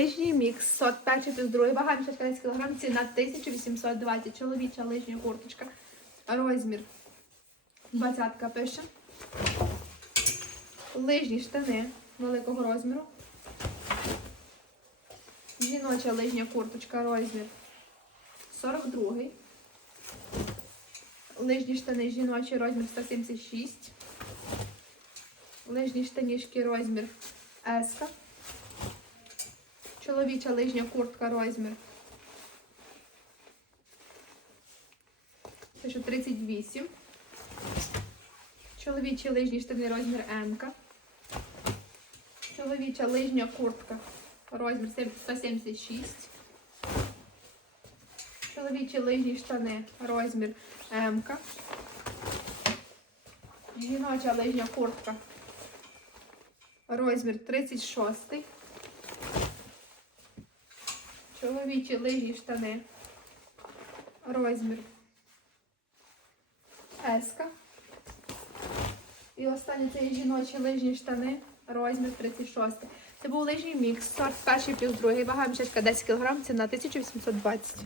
Лижній мікс, сот перший плюс другий, вага 55 кг, ціна 1820. Чоловіча лижня курточка. Розмір. Двадцятка пише. Лижні штани великого розміру. Жіноча лижня курточка, розмір 42. Лижні штани жіночий розмір 176. Лижні штанішки розмір S. Чоловіча лижня куртка розмір. Це що 38. Чоловічі лижні штани розмір М. Чоловіча лижня куртка розмір 176. Чоловічі лижні штани розмір М. Жіноча лижня куртка розмір 36. Чоловічі лижні штани. Розмір. Еска. І останнє це жіночі лижні штани. Розмір 36. Це був лижній мікс. Сорт перший плюс другий. Вага мішечка 10 кг, ціна 1820.